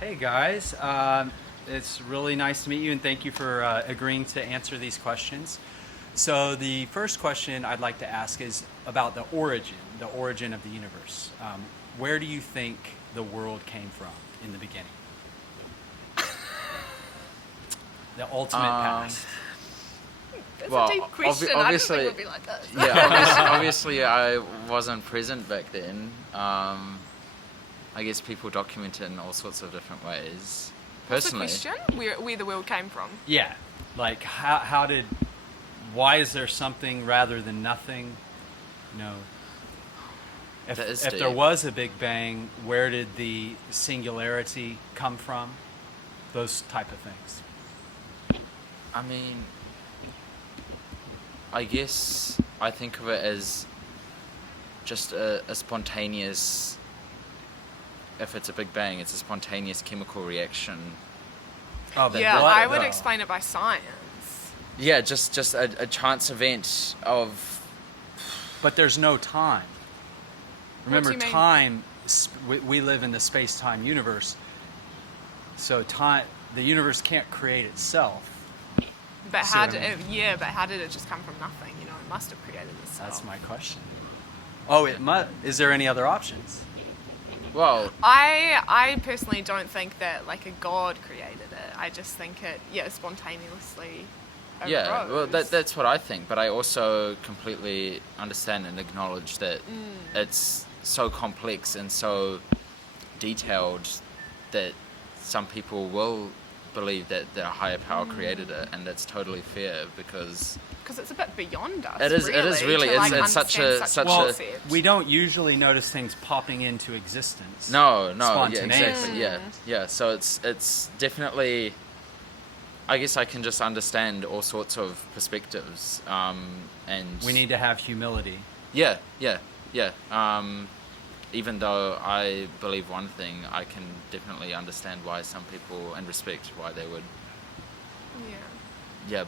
Hey guys, it's really nice to meet you and thank you for agreeing to answer these questions. So the first question I'd like to ask is about the origin of the universe. Where do you think the world came from in the beginning? The ultimate past. That's Well, a deep question. I don't obviously- think it would be like this. Obviously I wasn't present back then. I guess people document it in all sorts of different ways. What's the Personally, question? Where the world came from? Yeah, like why is there something rather than nothing? You know, That is if there deep. was a Big Bang, where did the singularity come from? Those type of things. I mean, I guess I think of it as just a spontaneous. If it's a Big Bang, it's a spontaneous chemical reaction. Oh, but Yeah, what, I would though? explain it by science. Yeah, just a chance event of. But there's no time. Remember, do you mean? time. We live in the space-time universe, so time. The universe can't create itself. But See how what I did mean? it, but how did it just come from nothing? You know, it must have created itself. That's my question. Oh, it must. Is there any other options? Well, I personally don't think that like a god created it. I just think it spontaneously arose. yeah, well, that's what I think. But I also completely understand and acknowledge that it's so complex and so detailed that some people will believe that the higher power created it, and that's totally fair because it's a bit beyond us. It is really. to, like, It's such understand a- such such a- Well, concept. we don't usually notice things popping into existence. no, yeah, Spontaneously. exactly, yeah. So it's definitely. I guess I can just understand all sorts of perspectives, and We need to have humility. Yeah. Even though I believe one thing, I can definitely understand why some people and respect why they would,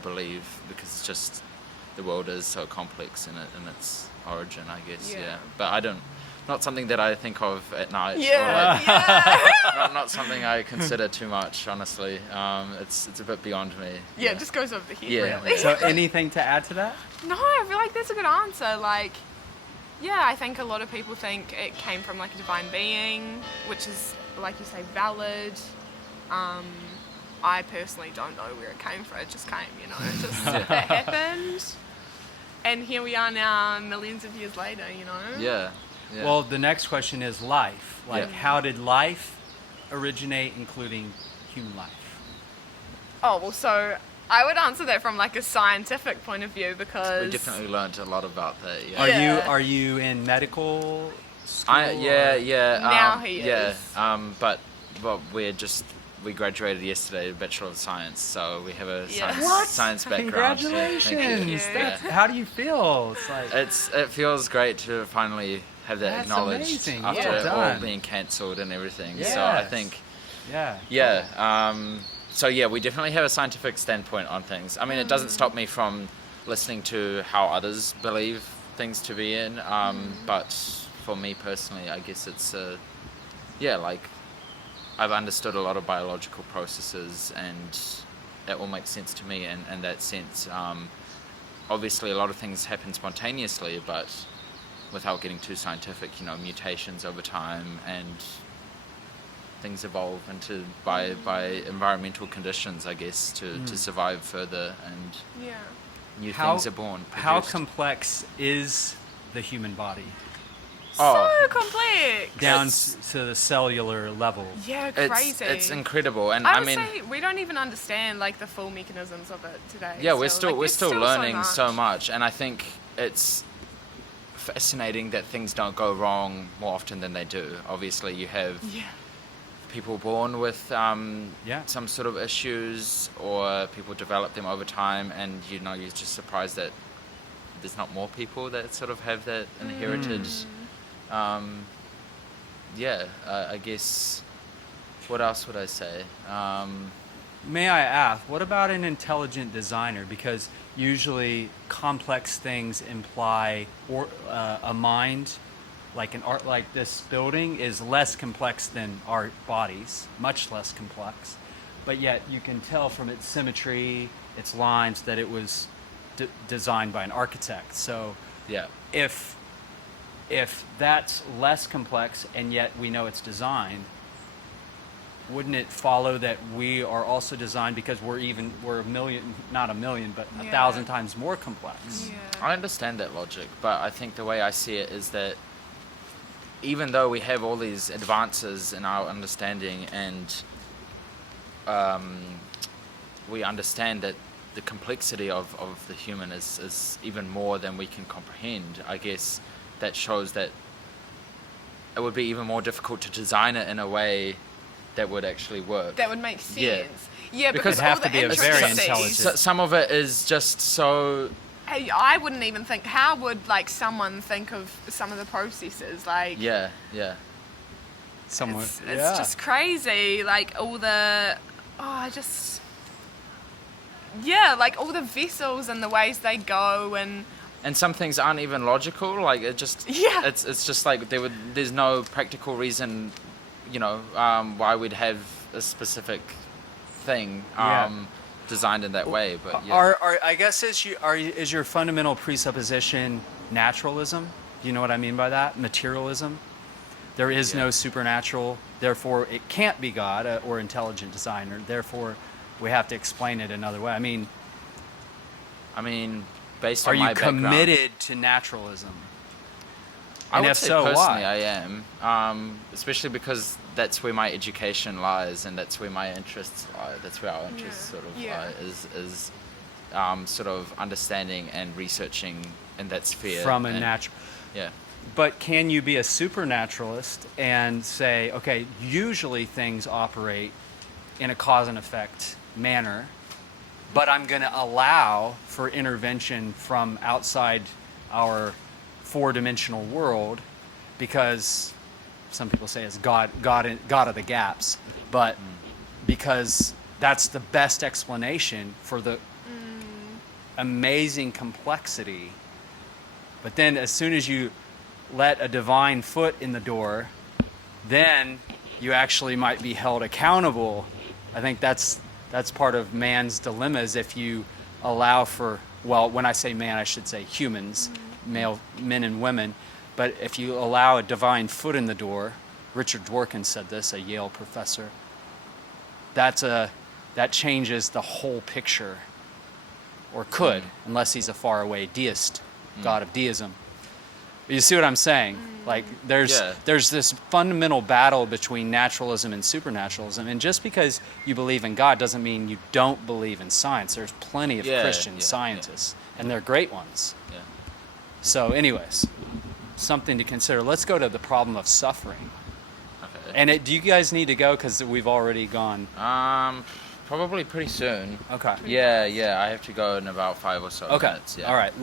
believe, because it's just the world is so complex in its origin, I guess. Yeah. Yeah, but not something that I think of at night. Yeah. Not something I consider too much, honestly. It's a bit beyond me. Yeah, it just goes over the head, Yeah. really. So, anything to add to that? No, I feel like that's a good answer. Like, yeah, I think a lot of people think it came from like a divine being, which is, like you say, valid. I personally don't know where it came from. It just came, it happened. And here we are now, millions of years later, Yeah. Well, the next question is life. Like, Yeah. how did life originate, including human life? Oh, well, so I would answer that from like a scientific point of view because... we definitely learned a lot about that. Yeah. Are you in medical school? Yeah. Now he yeah, is. But we graduated yesterday, Bachelor of Science, so we have a Yeah. science background. Congratulations! Yeah, thank you. Yeah. How do you feel? It's like It feels great to finally have that That's acknowledged amazing. after Well it all done. being cancelled and everything. So I Yes. think, yeah. so yeah, we definitely have a scientific standpoint on things. I mean, it doesn't stop me from listening to how others believe things to be in, but for me personally, I guess it's like I've understood a lot of biological processes, and that all makes sense to me in that sense. Obviously, a lot of things happen spontaneously, but without getting too scientific, mutations over time and things evolve by environmental conditions, I guess, to survive further, and Yeah. new things are born. How produced. complex is the human body? Oh. So complex. Down It's- to the cellular level. Yeah, crazy. It's incredible, and I I would mean, say we don't even understand like the full mechanisms of it today. yeah, so, we're still like, we're there's still learning so much. much, and I think it's fascinating that things don't go wrong more often than they do. Obviously, you have Yeah. people born with some sort of issues, or people develop them over time, and you're just surprised that there's not more people that sort of have that inherited. I guess. What else would I say? May I ask, what about an intelligent designer? Because usually complex things imply a mind like an art, like this building is less complex than our bodies, much less complex, but yet you can tell from its symmetry, its lines, that it was designed by an architect. So Yeah. if that's less complex and yet we know it's designed, wouldn't it follow that we are also designed, because we're a million, not a million, but 1,000 times more complex? Yeah. I understand that logic, but I think the way I see it is that even though we have all these advances in our understanding, and we understand that the complexity of the human is even more than we can comprehend, I guess that shows that it would be even more difficult to design it in a way that would actually work. That would make sense. Yeah. Yeah, because It'd have all to the be a very intricacies- intelligent- Some of it is just so... Hey, I wouldn't even think. How would like someone think of some of the processes? Like, Yeah. Someone, it's just crazy. Like all the, like all the vessels and the ways they go, And some things aren't even logical. Like it just, Yeah. it's just like there's no practical reason, why we'd have a specific thing designed in that way. But yeah. I guess is your fundamental presupposition naturalism? Do you know what I mean by that? Materialism. There is no supernatural, therefore it can't be God or intelligent designer. Therefore, we have to explain it another way. I mean, based are on you my background, committed to naturalism? I And would if say so, personally why? I am, especially because that's where my education lies, and that's where my interests lie. That's where our interests sort of lie, is sort of understanding and researching in that sphere. From a natural. Yeah. But can you be a supernaturalist and say, okay, usually things operate in a cause and effect manner, but I'm going to allow for intervention from outside our four-dimensional world, because some people say it's God of the gaps, but because that's the best explanation for the amazing complexity. But then as soon as you let a divine foot in the door, then you actually might be held accountable. I think that's part of man's dilemma, is if you allow for, well, when I say man, I should say humans, men and women, but if you allow a divine foot in the door, Richard Dworkin said this, a Yale professor, that changes the whole picture, or could, unless he's a faraway deist, God of deism. You see what I'm saying? Like there's this fundamental battle between naturalism and supernaturalism, and just because you believe in God doesn't mean you don't believe in science. There's plenty of Christian scientists, and they're great ones. Yeah. So anyways, something to consider. Let's go to the problem of suffering. Okay. And do you guys need to go, because we've already gone? Probably pretty soon. Okay. Yeah. I have to go in about 5 or so minutes. Yeah. All right.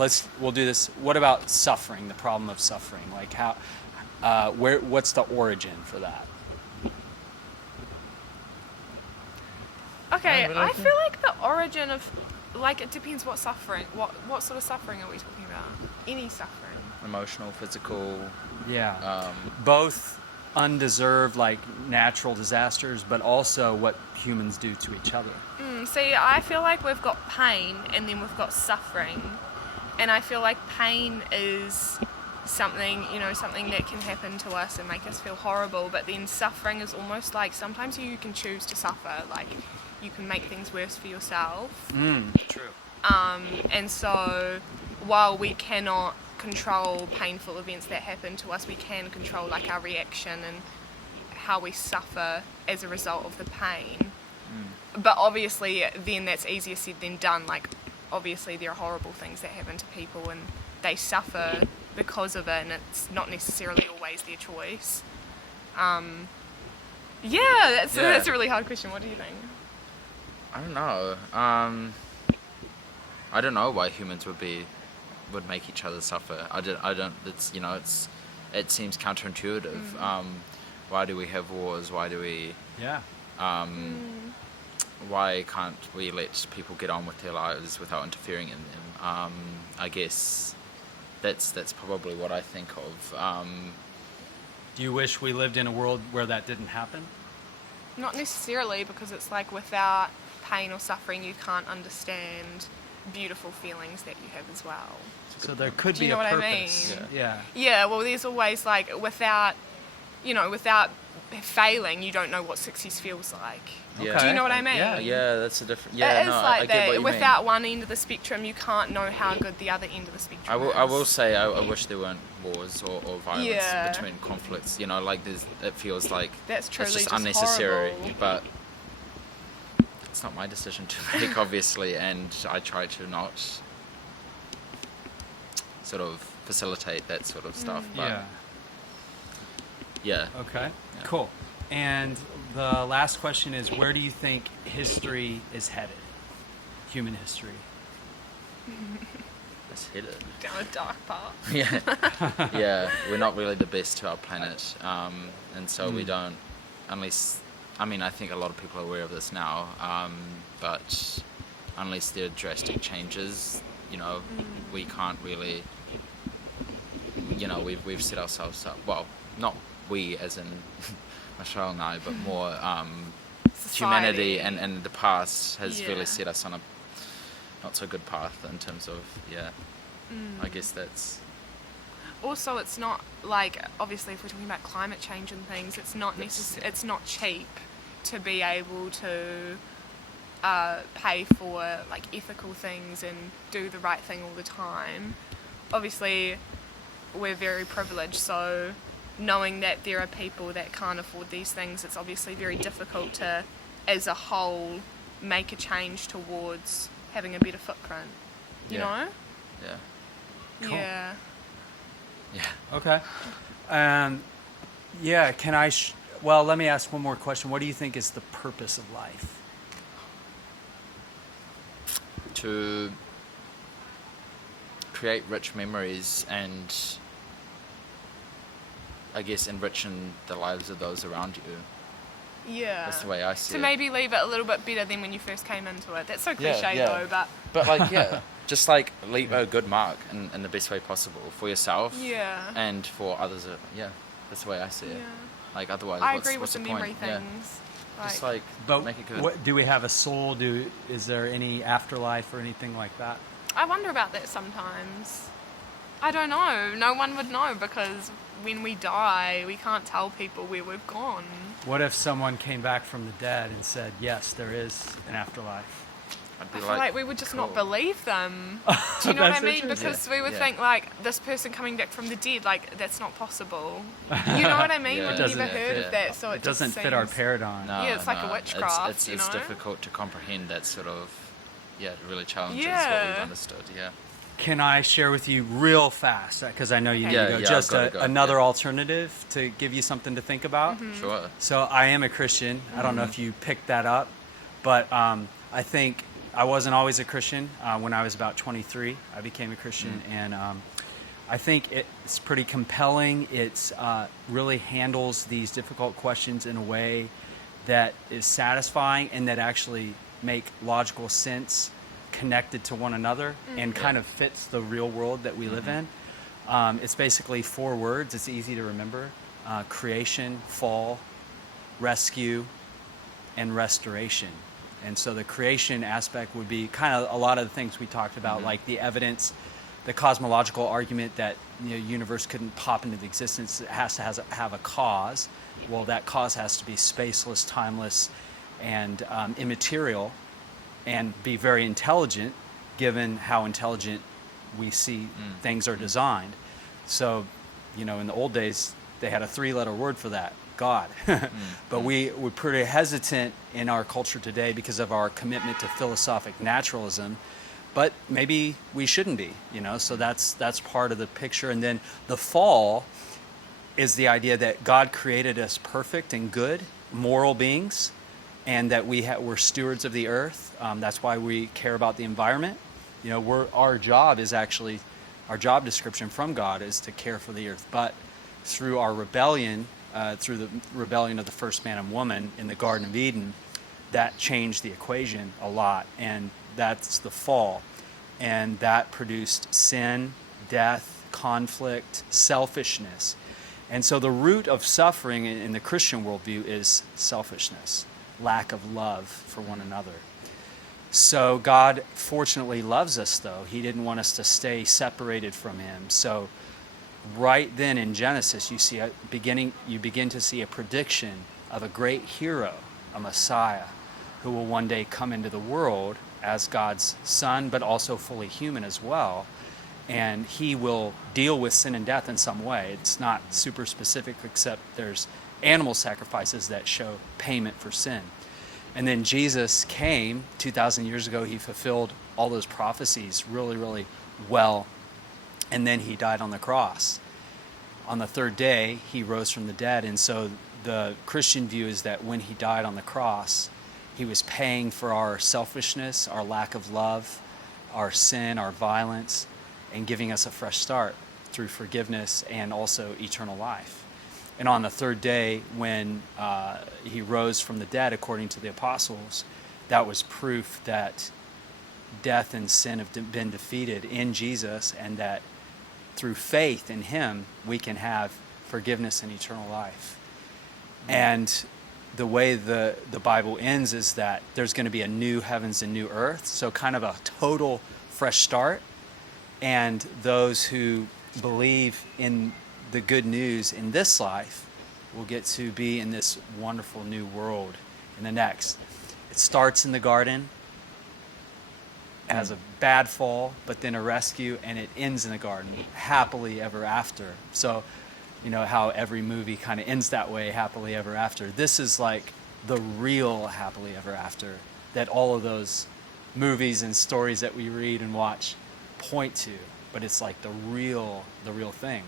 We'll do this. What about suffering? The problem of suffering. Like how? What's the origin for that? Okay, I feel like the origin of, like, it depends what suffering. What sort of suffering are we talking about? Any suffering. Emotional, physical. Yeah. Both undeserved, like natural disasters, but also what humans do to each other. See, I feel like we've got pain and then we've got suffering, and I feel like pain is something that can happen to us and make us feel horrible, but then suffering is almost like sometimes you can choose to suffer, like you can make things worse for yourself. True. And so while we cannot control painful events that happen to us, we can control like our reaction and how we suffer as a result of the pain. But obviously then that's easier said than done. Like obviously there are horrible things that happen to people and they suffer because of it, and it's not necessarily always their choice. That's a really hard question. What do you think? I don't know. I don't know why humans would make each other suffer. I don't. It's it seems counterintuitive. Why do we have wars? Why do we? Yeah. Why can't we let people get on with their lives without interfering in them? I guess that's probably what I think of. Do you wish we lived in a world where that didn't happen? Not necessarily, because it's like without pain or suffering, you can't understand beautiful feelings that you have as well. So there could Do be you know a what I purpose. mean? Yeah. Yeah, well, there's always like without failing, you don't know what success feels like. Yeah. Do you know what I mean? Yeah, that's a different. Yeah, It is no, like I get that. what you Without mean. one end of the spectrum, you can't know how good the other end of the spectrum is. I will say I wish there weren't wars or violence Yeah. between conflicts. You know, like it feels like That's truly it's just just unnecessary. horrible. But it's not my decision to make, obviously, and I try to not sort of facilitate that sort of stuff. But Yeah. yeah. Okay. Yeah. Cool. And the last question is, where do you think history is headed? Human history. Let's hit it. Down a dark path. Yeah, yeah. We're not really the best to our planet, and so we don't. Unless, I mean, I think a lot of people are aware of this now, but unless there are drastic changes, you know, we can't really. You know, we've set ourselves up. Well, not we as in Michelle and I, but more humanity Society. and the past has Yeah. really set us on a not so good path in terms of I guess that's Also, it's not like, obviously, if we're talking about climate change and things, it's not it's not cheap to be able to pay for like ethical things and do the right thing all the time. Obviously, we're very privileged, so knowing that there are people that can't afford these things, it's obviously very difficult to, as a whole, make a change towards having a better footprint. You Yeah. know? yeah. Cool. Yeah. Yeah. Okay. Yeah, can I... well, let me ask one more question. What do you think is the purpose of life? To create rich memories and I guess enriching the lives of those around you. Yeah. That's the way I see To it. maybe leave it a little bit better than when you first came into it. That's so cliche yeah. though, but But like, yeah, just like leave a good mark in the best way possible for yourself yeah. and for others. Yeah, that's the way I see it. Yeah. Like otherwise, I what's, agree with what's the the memory point? Yeah. things. Just like But make it good. what, do we have a soul? Is there any afterlife or anything like that? I wonder about that sometimes. I don't know. No one would know because when we die, we can't tell people where we've gone. What if someone came back from the dead and said, yes, there is an afterlife? I'd be I feel like we would just not cool. believe them. Do you know what I That's mean? interesting. Because we would Yeah. think like this person coming back from the dead, like that's not possible. You know what I mean? Yeah. We've It never doesn't- heard yeah. of that, so It doesn't just fit our seems- paradigm. No, Yeah, it's like a no, witchcraft, It's you it's know? difficult to comprehend that sort of. Yeah, it really challenges what Yeah. we've understood. Yeah. Can I share with you real fast, because I know you Okay. need Yeah, to go, yeah, just I've gotta go, another yeah. alternative to give you something to think about? Mm-hmm. Sure. So I am a Christian. I don't know if you picked that up, but I think I wasn't always a Christian. When I was about 23, I became a Christian, and I think it's pretty compelling. It's really handles these difficult questions in a way that is satisfying and that actually make logical sense connected to one another and kind of fits the real world that we live in. It's basically 4 words. It's easy to remember. Creation, fall, rescue, and restoration. And so the creation aspect would be kind of a lot of the things we talked about, like the evidence, the cosmological argument that universe couldn't pop into existence. It has to have a cause. Well, that cause has to be spaceless, timeless, and immaterial, and be very intelligent, given how intelligent we see things are designed. So, in the old days, they had a 3-letter word for that, God. But we're pretty hesitant in our culture today because of our commitment to philosophic naturalism. But maybe we shouldn't be, so that's part of the picture. And then the fall is the idea that God created us perfect and good, moral beings, and that we're stewards of the earth. That's why we care about the environment. Our job description from God is to care for the earth. But through our rebellion, through the rebellion of the first man and woman in the Garden of Eden, that changed the equation a lot, and that's the fall. And that produced sin, death, conflict, selfishness. And so the root of suffering in the Christian worldview is selfishness, lack of love for one another. So God fortunately loves us, though. He didn't want us to stay separated from him. So right then in Genesis, you begin to see a prediction of a great hero, a Messiah, who will one day come into the world as God's son, but also fully human as well. And he will deal with sin and death in some way. It's not super specific, except there's animal sacrifices that show payment for sin. And then Jesus came 2,000 years ago. He fulfilled all those prophecies really, really well. And then he died on the cross. On the third day, he rose from the dead. And so the Christian view is that when he died on the cross, he was paying for our selfishness, our lack of love, our sin, our violence, and giving us a fresh start through forgiveness and also eternal life. And on the third day, when he rose from the dead, according to the apostles, that was proof that death and sin have been defeated in Jesus, and that through faith in him, we can have forgiveness and eternal life. And the way the Bible ends is that there's going to be a new heavens and new earth, so kind of a total fresh start. And those who believe in the good news in this life will get to be in this wonderful new world in the next. It starts in the garden as a bad fall, but then a rescue, and it ends in the garden, happily ever after. So, you know how every movie kind of ends that way, happily ever after. This is like the real happily ever after that all of those movies and stories that we read and watch point to, but it's like the real thing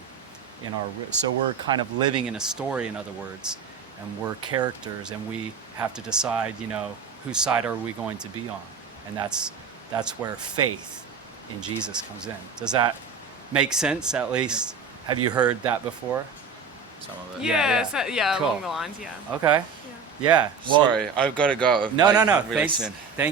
so we're kind of living in a story, in other words, and we're characters, and we have to decide, whose side are we going to be on. And that's where faith in Jesus comes in. Does that make sense, at least? Have you heard that before? Some of it. Yeah, Cool. along the lines, yeah. Okay. Yeah. Yeah. Well, Sorry, I've got to go. No. Really Thanks. soon. Thanks